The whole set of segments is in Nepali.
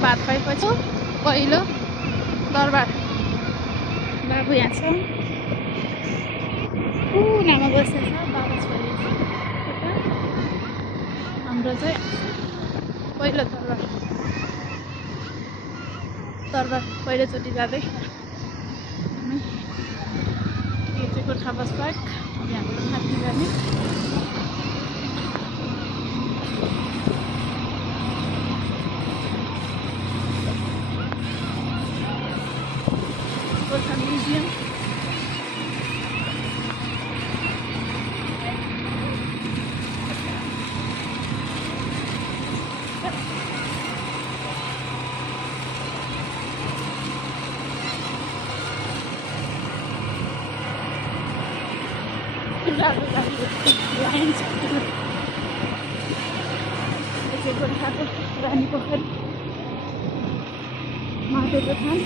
भात खुवाएपछि पहिलो दरबार बाबु यहाँ छ लामा बसेको छ बाबा छोरी हाम्रो चाहिँ पहिलो दरबार पहिलोचोटि जाँदै हामी यो चाहिँ गोर्खा बस पार्क यहाँबाट थाप्ने जाने गोर्खा म्युजियम लाइन छ गोर्खाको रानी पोखरी महादेवको थान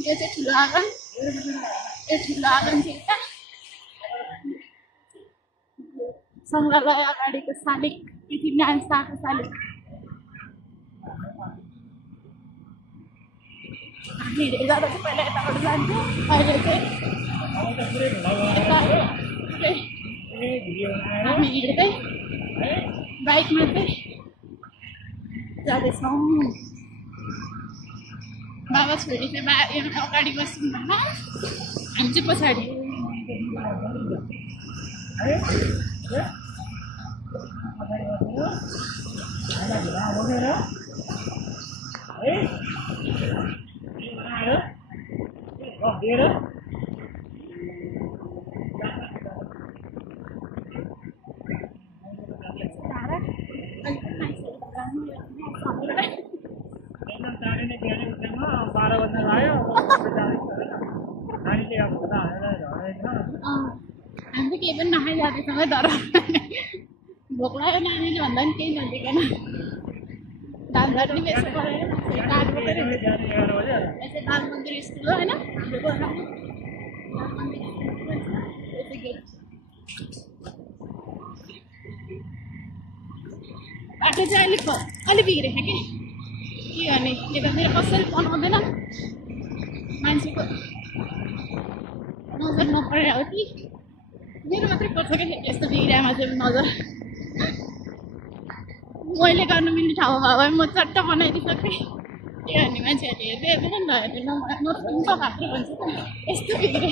यो चाहिँ ठुलो आँगन यो ठुलो आँगन चाहिँ यता सङ्ग्रहालय अगाडिको शालिग पृथ्वीनारायण शाहको शालिग हामी हिँडेर जाँदा चाहिँ पहिला यताबाट जान्थ्यौँ अहिले चाहिँ हामी हिँड्दै बाइकमा चाहिँ जाँदैछौँ बाबा छोरी चाहिँ अगाडि बस्छौँ भएन हामी चाहिँ पछाडि हामी केही पनि नखाइ जाँदैछौँ है तर भोक लाग्यो नानीले भन्दा पनि केही नदिकन दालभात पनि बेसी परेर यसै दाल मन्दिर स्कुल हो होइन हाम्रो गोर्खामा बाटो चाहिँ अलिक बिग्रेको के भने यतातिर कसरी बनाउँदैन मान्छेको नजर नपरेर हो कि मेरो मात्रै पर्छ क्या यस्तो बिग्रियामा चाहिँ नजर मैले गर्नु मिल्ने ठाउँमा भयो म चट्ट बनाइदिइसकेँ के भन्ने मान्छेहरूले हेर्दै हेर्दैन नि त हेर्दैन भएको भन्छ त यस्तो बिग्रे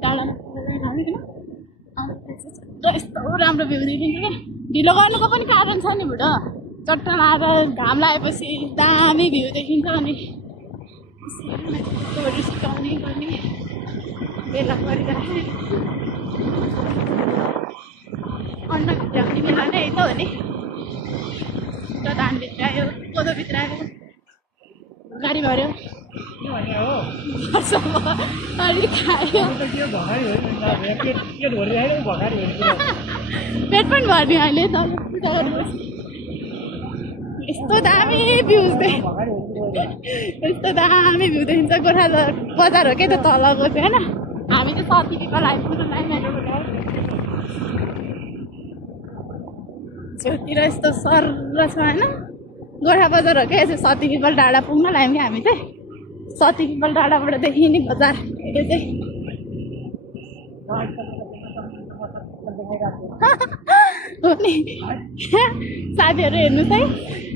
डाँडामा यस्तो राम्रो भ्यू देखिन्छ क्या ढिलो गर्नुको पनि कारण छ नि बुढो चट्ट लाएर घाम लागेपछि दामी भ्यू देखिन्छ अनि छोरी सिकाउने गर्ने बेला परिरहेको अन्डा भित्राउने बेला नै त हो नि धान भित्रायो कोदो भित्रायो गाडी भर्यो अलिक खायो पेट पनि भर्ने अहिले त यस्तो दामी भ्यूज यस्तो दामी भ्यू देखिन्छ गोर्खा बजार हो क्या त तलको चाहिँ होइन हामी चाहिँ सतिको लाइफको छेउतिर यस्तो सर्र छ होइन गोर्खा बजार हो क्या यसो सतिकिपल डाँडा पुग्न लाग्यौँ कि हामी चाहिँ सतिकिपल डाँडाबाट देखिने बजार यो चाहिँ हो नि साथीहरू हेर्नुहोस् है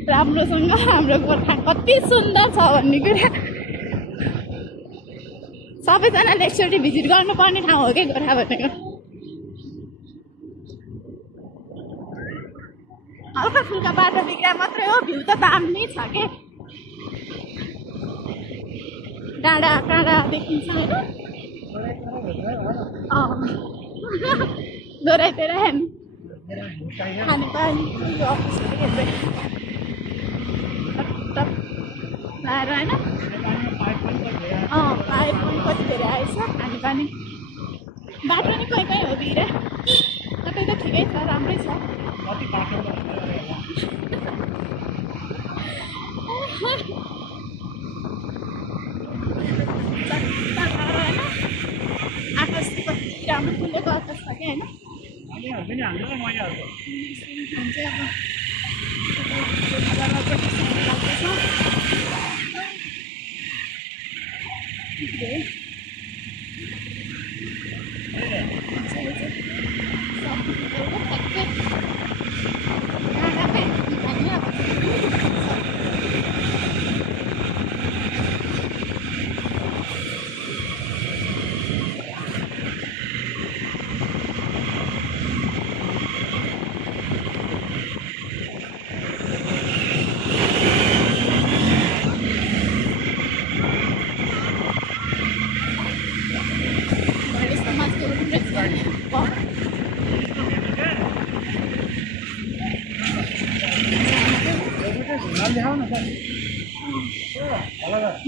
राम्रोसँग हाम्रो गोर्खा कति सुन्दर छ भन्ने कुरा सबैजनाले एकचोटि भिजिट गर्नुपर्ने ठाउँ हो क्या गोर्खा भनेको हल्का फुल्का बाटो बिग्रा मात्रै हो भ्यू त दामी छ के डाँडा काँडा देखिन्छ होइन दोहोऱ्याइतिर हेर्नु खाने पानी अफिसहरू हेर्दै लाएर होइन पाइप पनि कति धेरै आएछ खाने पानी बाटो नि कहीँ कहीँ हो बिग्रे कता बाटो त ठिकै छ, राम्रै छ। आकाश कति राम्रो खुलेको आकाश छ क्या होइन।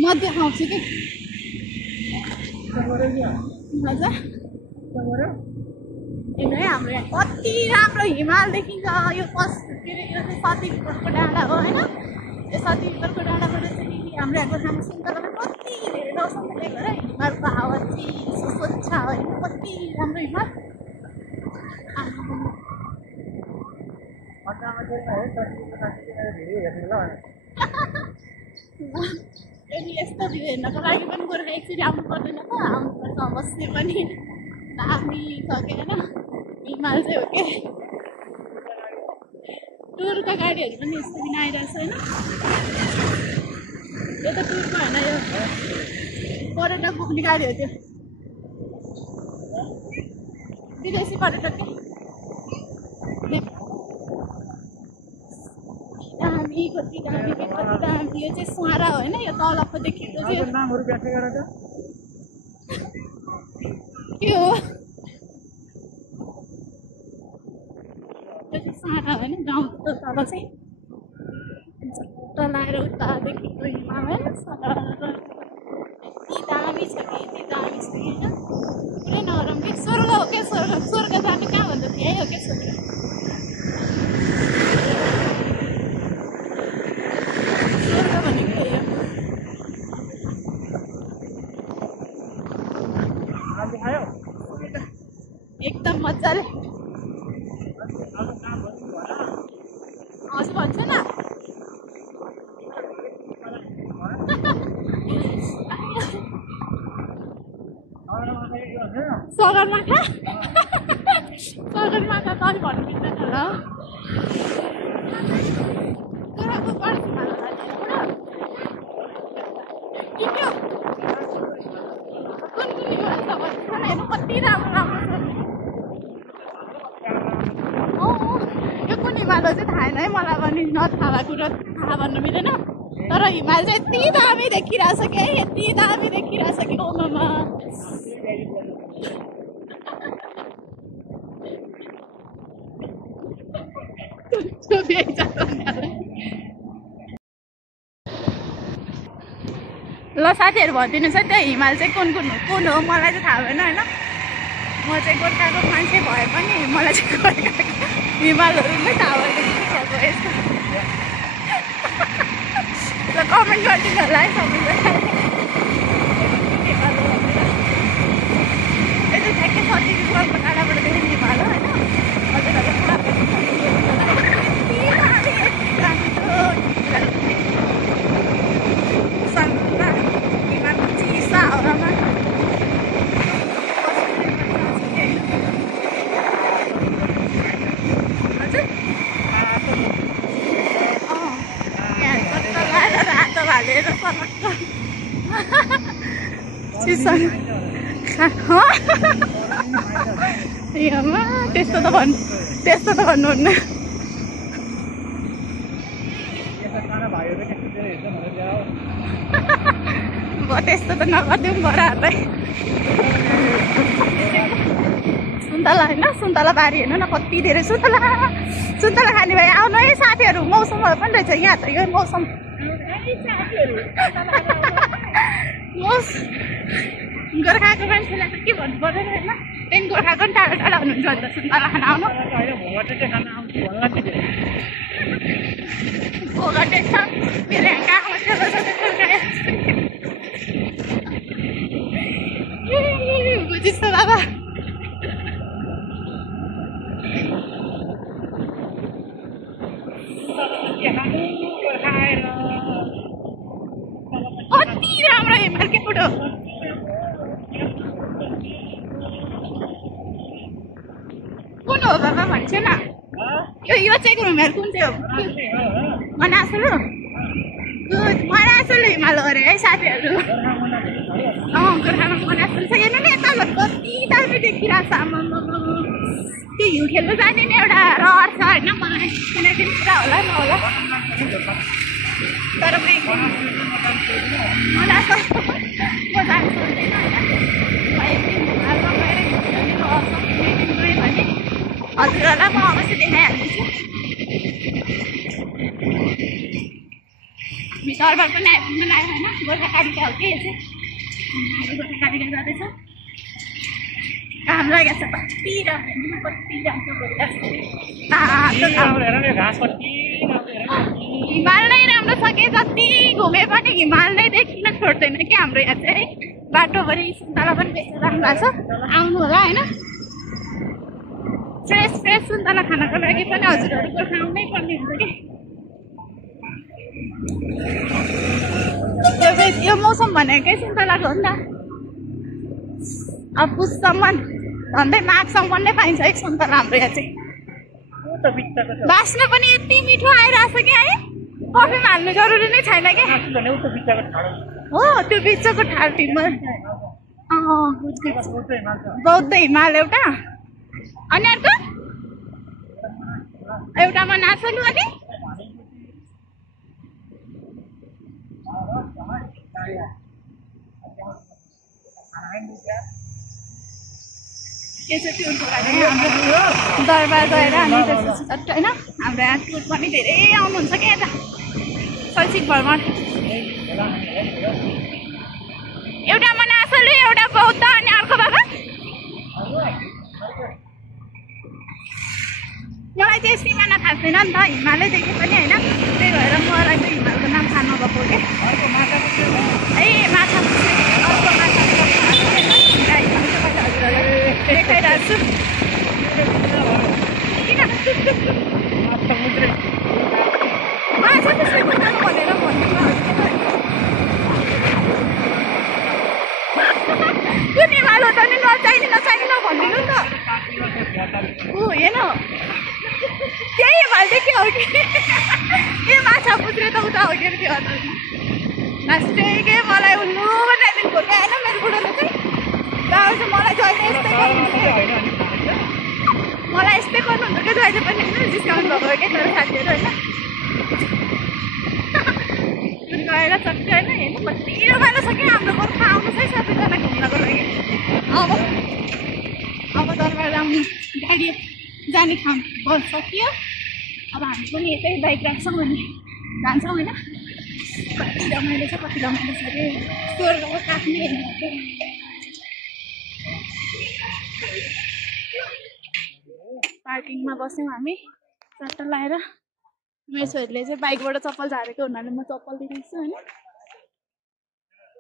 म देखाउँछु कि हजुर। है हाम्रो यहाँ कति राम्रो हिमाल देखिन्छ। यो के अरे यो चाहिँ सतीपुरको डाँडा हो होइन। यो सतीपुरको डाँडाबाट चाहिँ हाम्रो यहाँको हाम्रो सुन्तलामा कति धेरै दर्शन देखेको र हिमालको हावा चिसो स्वच्छ होइन। कति राम्रो हिमाल। यदि यस्तो भ्यू हेर्नको लागि पनि गोर्खा एकचोटि आउनु पर्दैन त, आउनुपर्छ अवश्य पनि। दामी छ के होइन हिमाल चाहिँ हो के। टुरका गाडीहरू पनि यस्तो बिना आइरहेको छ होइन। यो त टुरको होइन, यो पर्यटक पुग्ने गाडी हो त्यो, विदेशी पर्यटक के। दामी कति दामी के कति दामी। यो चाहिँ सुहारा हो होइन। यो तलको देखिएको चाहिँ के हो, यो चाहिँ सुहारा होइन। गाउँको तल चाहिँ टलाएर उता देखेको हिमाल होइन। यति दामी छ कि यति दामी छ कि होइन। पुरै नरम कि स्वर्ग हो क्या। स्वर्ग स्वर्ग जाने कहाँ भन्दा यही हो क्या स्वर्ग। एकदम मजाले हजुर भन्छु न। सगरमाथा सगरमाथा त अलिक भन्नु मिल्दैन होला। कुराको पर्छ मलाई कुन हिमाल छ भन्नु हेर्नु कति राम्रो राम्रो छ। यो कुन हिमाल हो चाहिँ थाहा छैन है मलाई पनि। नथाहा भएको कुरा थाहा भन्नु मिलेन। तर हिमाल चाहिँ यति दामी देखिरहेछ कि यति दामी देखिरहेछ कि ओमामा। ल साथीहरू भनिदिनुहोस् है त्यो हिमाल चाहिँ कुन कुन हो मलाई चाहिँ थाहा भएन होइन। म चाहिँ गोर्खाको मान्छे भए पनि मलाई चाहिँ गोर्खाको हिमालहरू नै थाहा भएन कि यस्तो। ल कमेन्ट गरिदिनु होला है सबैले। यो चाहिँ ठ्याक्कै सतीपुरको डाँडाबाट देख्ने हिमाल हो होइन। हजुरहरू थाहा त्यस्तो त भन्नुहुन्न। त्यस्तो त नगरिदिउँ बडाहरूलाई। सुन्तला होइन, सुन्तला बारी हेर्नु न कति धेरै सुन्तला खाने भाइ आउनु है साथीहरू। मौसमहरू पनि रहेछ यहाँ त। यो मौसम गोर्खाको मान्छेलाई त के भन्नु पर्दैन होइन। त्यहाँदेखि गोर्खाको पनि टाढा टाढा हुनुहुन्छ अन्त सुन्तला खान आउनु ओभरटेक छ मेरो यहाँ काखमा ठेलो छ बुझिस् त बाबा कति राम्रो हिमाल के कुरो कुन हो बाबा भन्छ न यो चाहिँ हिमाल कुन चाहिँ हो मनासुलु मनासुलु हिमाल हो अरे है साथीहरू गोर्खामा मनासुलु छ हेर्नु नि यता कति दामी देखिरहेको छ आम्मामा त्यो हिउँ खेल्नु जाने नि एउटा रहर छ होइन मलाई कुनै दिन पुरा होला नहोला तर म जानु सक्दैन होइन हजुरहरूलाई म अवश्य देखाइहाल्छु दरबार पनि आइपुग्नु लाग्यो होइन गोर्खाकालिका हो कि यो चाहिँ गोर्खाकालिका जाँदैछ काम लागेको छ कति राम्रो हिमाल नै राम्रो छ कि जति घुमे पनि हिमाल नै देखिन छोड्दैन कि हाम्रो यहाँ चाहिँ है बाटोभरि सुन्तला पनि बेचेर राख्नु भएको छ आउनु होला होइन फ्रेस फ्रेस सुन्तला खानको लागि पनि हजुरहरू गोर्खा आउनै पर्ने हुन्छ कि यो मौसम भनेकै सुन्तलाको हो नि त अब पुससम्म झन्डै माघसम्म नै पाइन्छ है सुन्तला हाम्रो यहाँ चाहिँ बाँच्न पनि यति मिठो आइरहेछ कि है कफीमा हाल्नु जरुरी नै छैन कि हो त्यो बिचको ठाडीमा बौद्ध हिमाल एउटा अनि अर्को एउटामा नासलु अनि दरबार गएर अनि त्यसपछि चट्ट होइन हाम्रो यहाँ टुर पनि धेरै आउनुहुन्छ क्या यता शैक्षिक भ्रमण एउटा मनासलु एउटा बौद्ध अनि अर्को बाबा मलाई चाहिँ सिमाना थाहा छैन नि त हिमालै देखेँ पनि होइन त्यही भएर मलाई चाहिँ हिमालको नाम थाहा नभएको के ए माछा अर्को माछा देखाइरहेको छु किन माछा त्यसले बनाउनु भनेर भन्नु कुन हिमाल हो त नि नचाहिने भनिदिनु नि त हेर्न त्यही हिमालदेखि हो कि ए माछा पुत्रे त उता हो कि त्यो लास्टै के मलाई उल्लु बनाइदिनु खोल्ने होइन मेरो बुढोले चाहिँ बाबा चाहिँ मलाई जहिले यस्तै गर्नुहुन्थ्यो कि जहिले पनि होइन डिस्काउन्ट भएको क्या तर साथीहरू होइन गएर सक्यो होइन हेर्नु कति रमाइलो छ कि हाम्रो गोर्खा आउनु है सबैजना घुम्नको लागि अब दरबार आउनु गाडी जाने ठाउँ बस सकियो अब हामी पनि यतै बाइक राख्छौँ अनि जान्छौँ होइन कति रमाइलो छ अरे स्वर्गको काट्ने हेर्नु पार्किङमा बस्यौँ हामी चट्ट लगाएर मेरो छोरीले चाहिँ बाइकबाट चप्पल झारेको हुनाले म चप्पल दिइरहेको छु होइन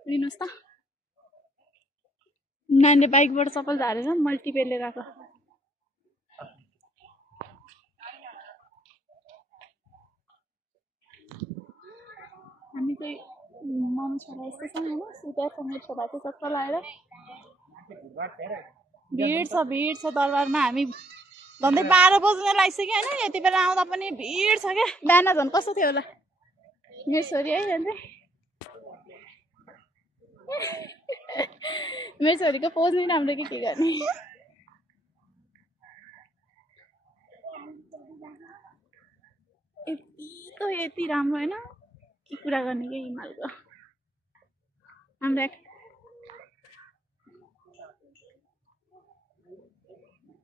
लिनुहोस् त नानीले बाइकबाट चप्पल झारेछ मल्टिपेले गएको हामी चाहिँ मम छोरा यस्तै छ होइन सुतेर मेरो छोरा चाहिँ चक्कर लगाएर भिड छ दरबारमा हामी झन्डै 12 बज्न लागिसक्यो होइन यति बेला आउँदा पनि भिड छ क्या बिहान झन् कस्तो थियो होला मेरो छोरी है झन् मेरो छोरीको पोज नै राम्रो के गर्ने यति राम्रो होइन के कुरा गर्ने क्या हिमालको हाम्रो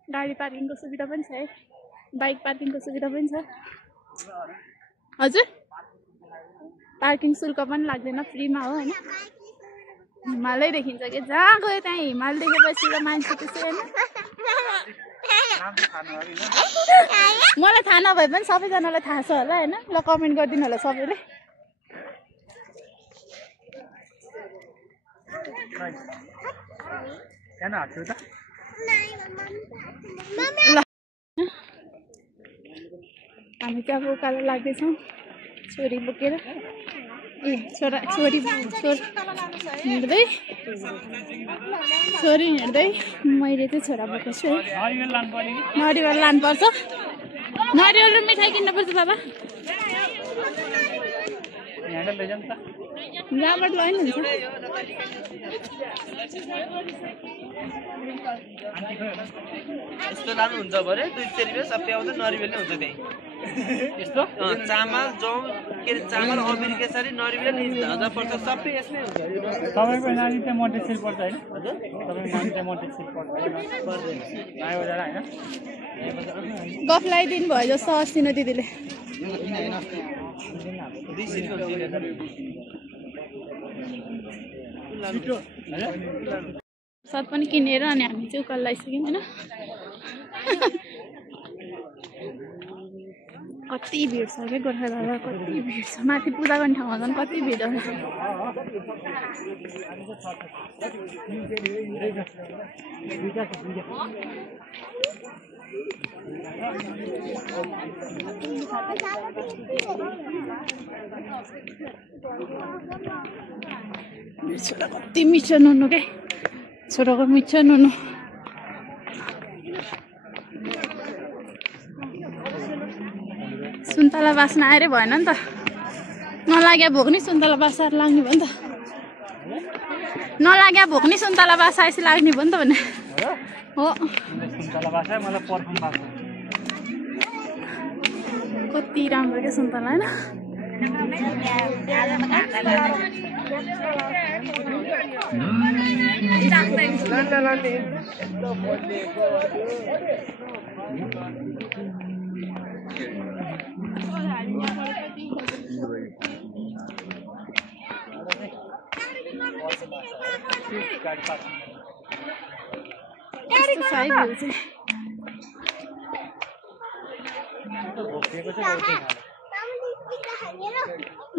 गाडी पार्किङको सुविधा पनि छ है बाइक पार्किङको सुविधा पनि छ हजुर पार्किङ शुल्क पनि लाग्दैन फ्रीमा हो होइन हिमालै देखिन्छ कि जहाँ गयो त्यहाँ हिमाल देखेपछि त मान्छे त्यसै होइन मलाई थाहा नभए पनि सबैजनालाई थाहा छ होला होइन ल कमेन्ट गरिदिनु होला सबैले हामी चाहिँ अब उकालो लाग्दैछौँ छोरी बोकेर ए छोरी हिँड्दै मैले चाहिँ छोरा बोकेको छु है नरिवल लानुपर्छ नरिवल र मिठाई किन्नुपर्छ बाबा जहाँबाट लैनुहुन्छ यस्तो लानुहुन्छ भने 200 रुपैयाँ सबै आउँछ नरिवल नै हुन्छ त्यही यस्तो चामल जौ के चामल अमेरिकेसरी नरिवल नि 1000 पर्छ सबै यसमै हुन्छ तपाईको नानी चाहिँ मोटेसिल पर्छ हैन हजुर तपाईको नानी चाहिँ मोटेसिल पर्छ पर्दैन आयो जरा हैन गफ लगाइदिनु भयो जस्तो अस्ति न दिदीले सत पनि किनेर अनि हामी चाहिँ उकालो लगाइसक्यौँ होइन कति भिड छ क्या गोर्खा दादा कति भिड छ माथि पूजा गर्ने ठाउँमा झन् कति भिड हो छोरा कति मिठो नुनु के छोराको मिठो नुनु सुन्तला बास्न आएरै भएन नि त नलाग्या भोक नि सुन्तला बासाएर लाग्ने भयो नि त नलाग्या भोक नि सुन्तला बासा आएपछि लाग्ने भयो नि त भने हो सुन्तला बासा मलाई पर्फम भएको कति राम्रो क्या सुन्तला होइन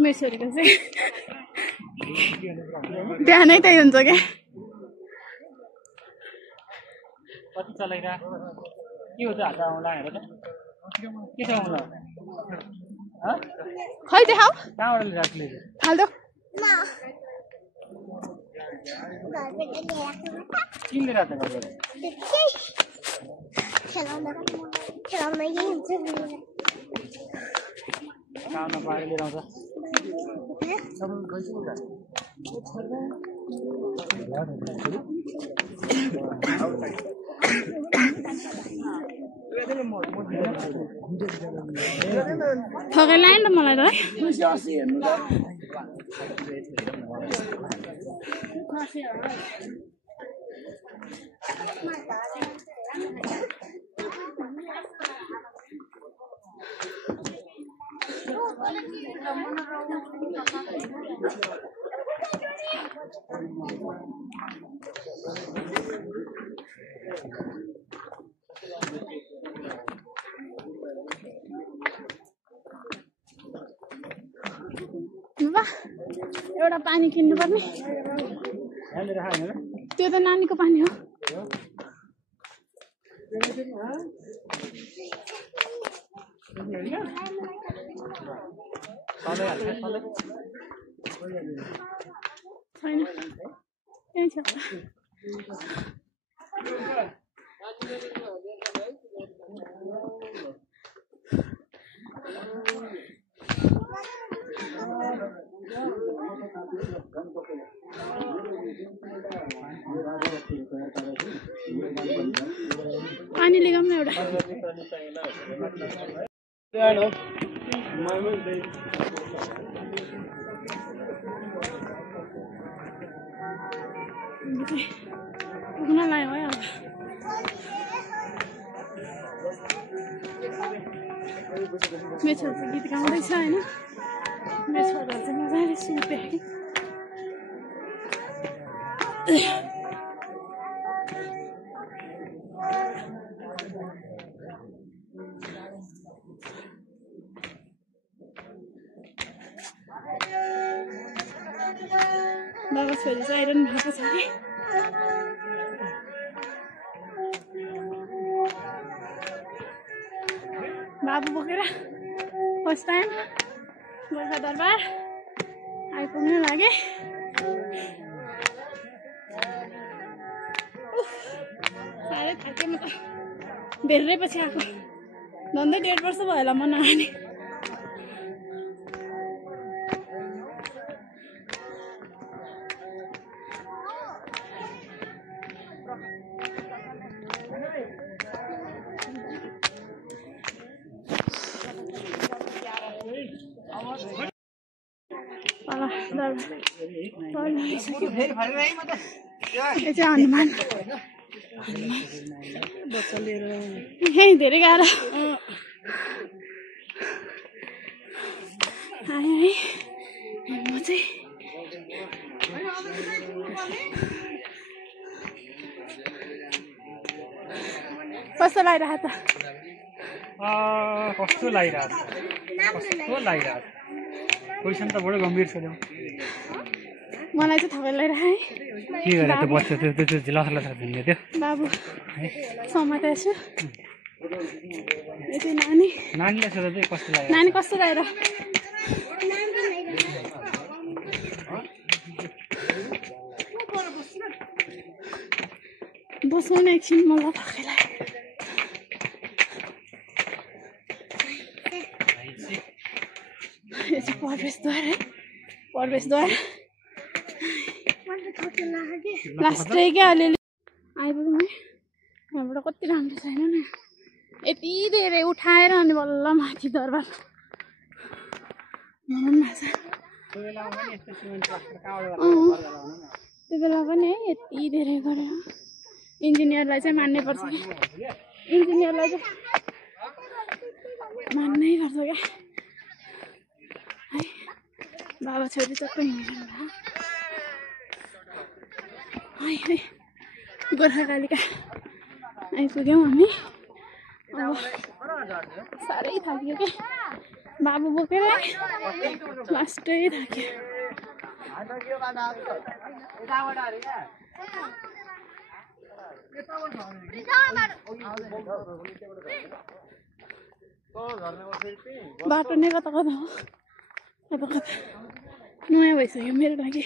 मेरो छोरीको चाहिँ बिहानै त्यही हुन्छ क्या कति चलाइरा के हो त हात आउँला हेर त के छ आउँला खै देखाऊ कहाँबाट राख्ले हाल्दो किनले राख्दा गर्छ खाना पाएर लिएर आउँछ ठगेर ल्याएन त मलाई त एउटा पानी किन्नु पर्ने त्यो त नानीको पानी हो छैन त्यही छ पानी लिगाउँ न एउटा पुग्न लाग्यो है अब मेरो छोरा गीत गाउँदैछ होइन मेरो छोराहरू चाहिँ मजाले सुत्यो बाबा छोरी चाहिँ आइरहनु भएको छ कि बाबु बोकेर फर्स्ट टाइम गोर्खा दरबार आइपुग्नु लागे साह्रै थाकेँ म त धेरै पछि आएको झन्डै 1.5 वर्ष भयो होला म नआउने हनुमान धेरै गाह्रो आयो है म चाहिँ कस्तो लागिरहेको त कस्तो लागिरहेको क्वेसन त बडो गम्भीर छ मलाई चाहिँ थपेर लगाइरहे के गरेर त्यो बच्चा त्यो झिलासला छ भिन्ने त्यो बाबु समातेको छु यति नानीलाई सोध्दा चाहिँ कस्तो लाग्यो नानी कस्तो लाग्यो बसौँ न एकछिन मलाई थकेलाई यो चाहिँ प्रवेशद्वार है प्रवेशद्वार लास्टै क्या अलिअलि आइपुग्नु है यहाँबाट कति राम्रो छैन नि यति धेरै उठाएर अनि बल्ल माथि दरबार त्यो बेला पनि है यति धेरै गरेर इन्जिनियरलाई चाहिँ मान्नै पर्छ इन्जिनियरलाई चाहिँ मान्नै पर्छ क्या है बाबा छोरी सबै हिँडिरहनु भयो है गोर्खाकालिका आइपुग्यौँ हामी अब साह्रै थाक्यो क्या बाबु बोकेर लास्टै थाक्यो बाटो नै कता कता हो कता कता नयाँ भइसक्यो मेरो लागि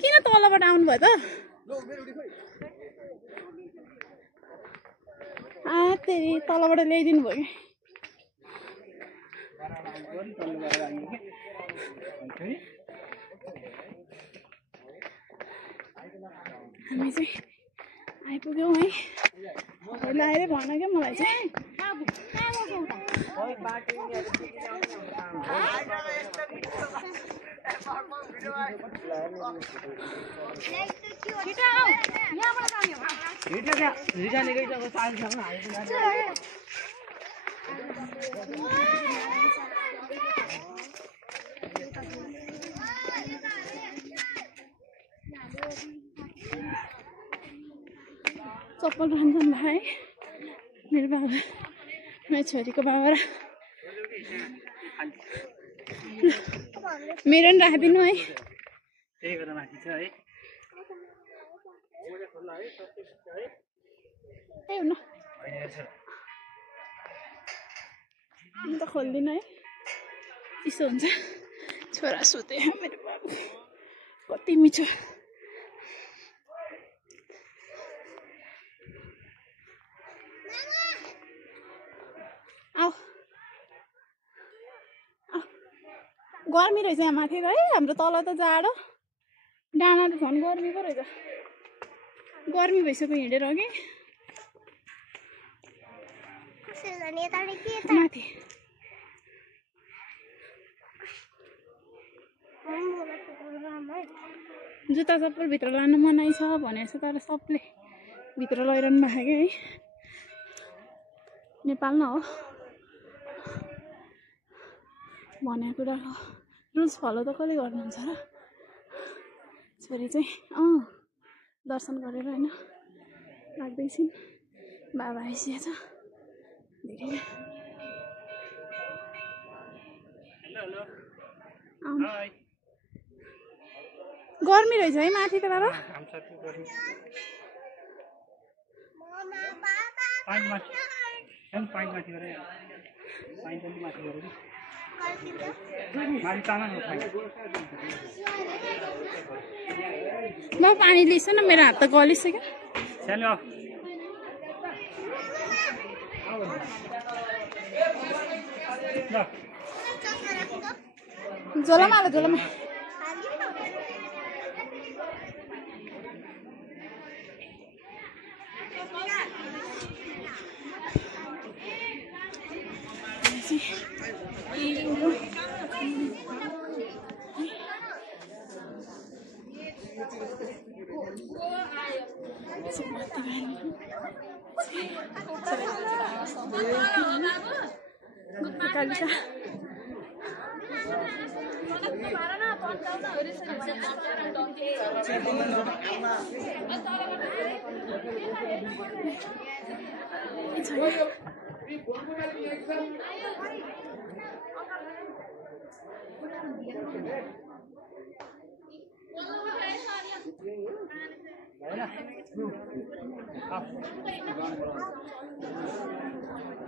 किन तलबाट आउनुभयो त तेरि तलबाट ल्याइदिनु भयो हामी चाहिँ आइपुग्यौँ है पहिला आएर भन क्या मलाई चाहिँ चप्पल रहन्छन् भाइ मेरो बाबा मेरो छोरीको बाबा र मेरो पनि राखिदिनु है त्यही भएर माथि छ है ए हुन म त खोल्दिनँ है चिसो हुन्छ छोरा सुते मेरो बाबु कति मिठो गर्मी रहेछ यहाँ माथि है हाम्रो तल त जाडो डाँडा त झन् गर्मी पो रहेछ गर्मी भइसक्यो हिँडेर कि माथि जुत्ता चप्पल भित्र लानु मनाइ छ भनेको छ तर सबले भित्र लैरहनु भएको क्या है नेपाल न हो भनेको कुराको रुल्स फलो त कसले गर्नुहुन्छ र छोरी चाहिँ दर्शन गरेर होइन लाग्दैछिन् बाबा आइसकेछ धेरै गर्मी रहेछ है माथि त बाबा म पानी लिन्छु न मेरो हात त गलिसक्यो झोलामा हाल झोलामा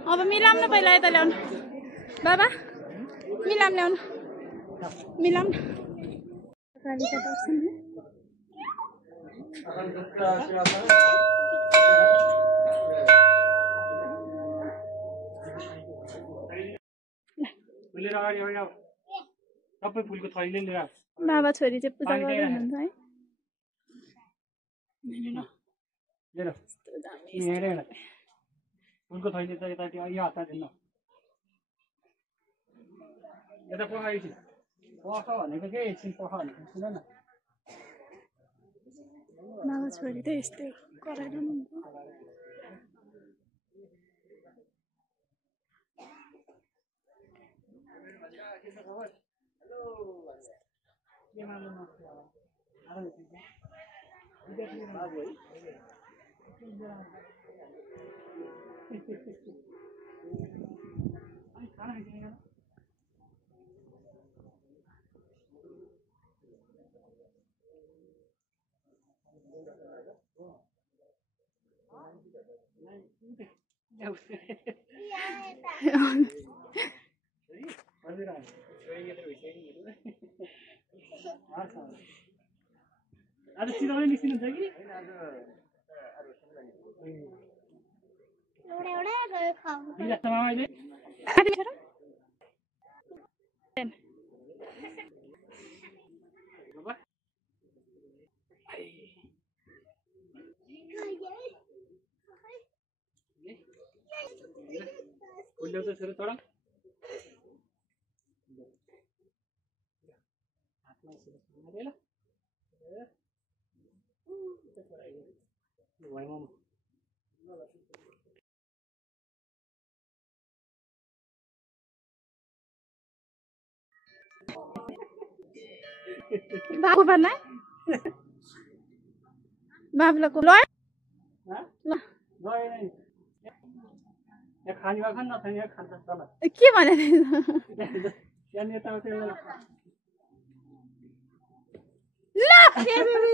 अब मिलाम न पहिला यता ल्याउनु बाबा मिलाम ल्याउनु मिलाम कालिका दर्शन सबै फुलको थैले लिएर बाबा छोरी चाहिँ पूजा गर्दै हुनुहुन्छ है फुलको थैले चाहिँ यता यो हातमा दिनु यता पखाइछि पख भनेको के एकछिन पख भनेको सुन न बाबा छोरी त यस्तै कराइरहनु आज चिराउनै निस्किनुहुन्छ कि छोरो चढ बाबु भन्ना बाबुलाई को ल के भने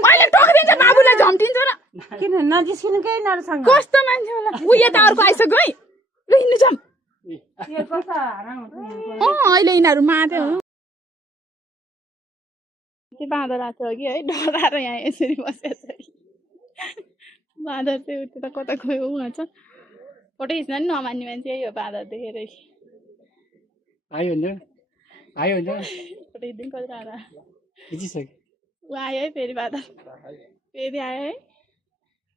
अहिले टक्रिन्छ बाबुलाई झम्टिन्छ र किन नजिस्किनुकै नरसँग कस्तो मान्छे होला उ यता अर्को आइसक्यो है ल हिँड्नु जाम अहिले यिनीहरू माथ्यो बाँदर आएको हो कि है डराएर यहाँ यसरी बसेको छ बाँदर चाहिँ उता कता गयो उहाँ छ फोटो खिच्न नि नमान्ने मान्छे यही हो बाँदर देखेर फोटो खिच्दिनु कति राधा ऊ आयो है फेरि बाँदर फेरि आयो है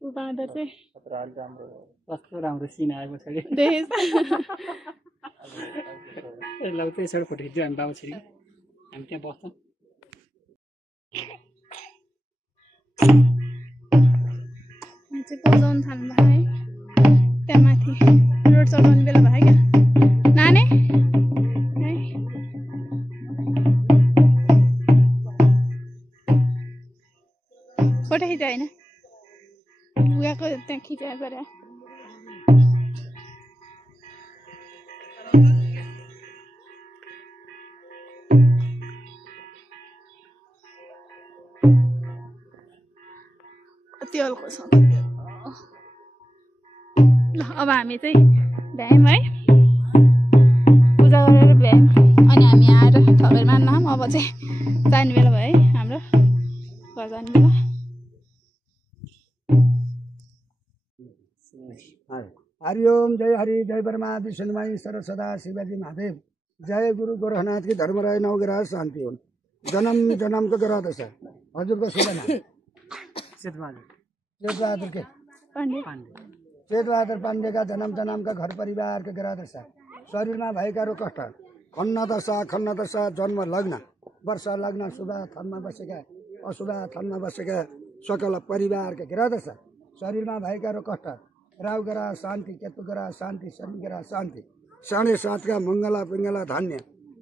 ऊ बाँदर चाहिँ कस्तो राम्रो सिन आएको छ देखेछ ल त्यसरी फोटो खिच्यो हामी बाबु छोरी हामी त्यहाँ बस्छौँ चाहिँ बजाउनु थाल्नु भयो है त्यहाँ माथि रोड चलाउने बेला भयो क्या नानी है त्यसको त्यहाँ खिचाइ पऱ्यो कति हल्को छ ल अब हामी चाहिँ भ्यायौँ है पूजा गरेर भ्यायौँ अनि हामी आएर ठगेर मान्नौँ अब चाहिँ जाने बेला भयो है हाम्रो घर जाने बेला हरिओम जय हरि जय ब्रह्मा विष्णुमय सरसदा शिवाजी महादेव जय गुरु गोरखनाथ की धर्मराय नवग्रह शान्ति हुन् जन्म जन्मको ग्रह दशा हजुरको सुधामा चेतबहादुर के चेतबहादुर पाण्डेका जन्मका घर परिवारका ग्रह दशा शरीरमा भएका रोग कष्ट खन्न दशा जन्म लग्न वर्ष लग्न शुभ थनमा बसेका अशुभ थनमा बसेका सकल परिवारका ग्रह दशा शरीरमा भएका रोग कष्ट राहु ग्रह शान्ति केतु ग्रह शान्ति शनि ग्रह शान्ति 7.5 का मंगला पिंगला धान्य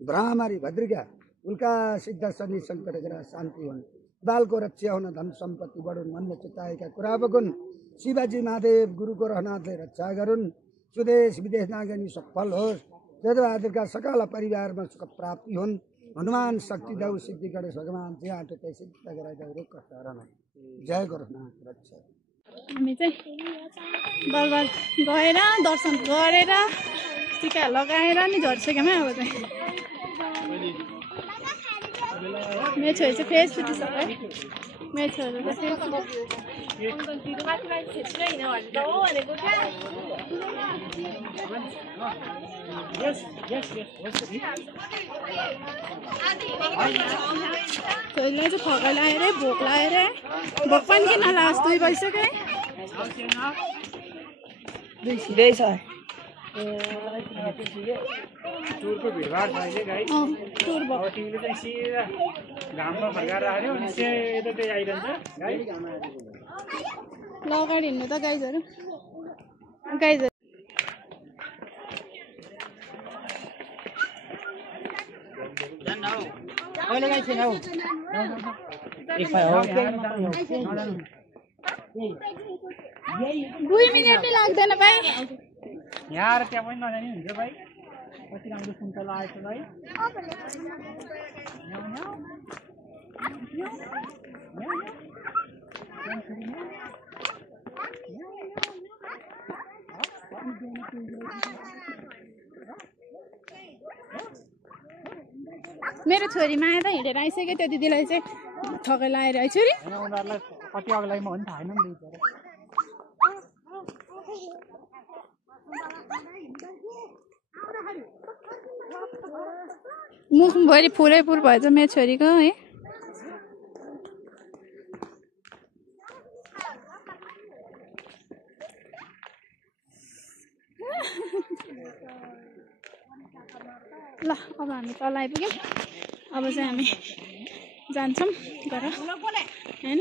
भ्रामारी भद्रिका उल्का सिद्ध शनि संकट ग्रह शान्ति हुन् बालको रक्षा हुन धन सम्पत्ति बढुन् मनले चिताएका कुरा बगुन् शिवाजी महादेव गुरु गोरखनाथले रक्षा गरून् सुदेश विदेश नागनी सफल होस् चेतबहादुरका सकल परिवारमा सुख प्राप्ति हुन् हनुमान शक्ति देव सिद्धि गणेश भगवान जे आँटे त्यही सिद्ध गराइदेऊ रोग कष्ट हरण जय गोरखनाथ रक्षा हामी चाहिँ दरबार गएर दर्शन गरेर टिका लगाएर नि झरिसक्यौँ है अब चाहिँ मेरो छोरी चाहिँ फेस छुटिसक्यो है मेरो छोरी छोरीलाई चाहिँ थकाइ लगाएर भोक लगाएर भोक पनि किन लाग्छ 2 बजिसक्यो टुरको भिडभाड भइसक्यो है टुर भयो अब तिमीले चाहिँ सिधा घाममा फर्काएर आयो अनि सेतो त्यही आइरहन्छ गाई ल अगाडि हिँड्नु त गाइजहरू कहिले गाई छैन हौ 2 मिनेट नै लाग्दैन भाइ यहाँ र त्यहाँ पनि नजाने हुन्छ भाइ कति राम्रो सुन्तला आएको भाइ मेरो छोरी माया त हिँडेर आइसक्यो त्यो दिदीलाई चाहिँ थकाइ लगाएर है छोरी उनीहरूलाई कति अगाडि म पनि थाहा छैन नि मुखभरि फुलै फुल भएछ मेरो छोरीको है ल अब हामी तल आइपुग्यौँ अब चाहिँ हामी जान्छौँ घर होइन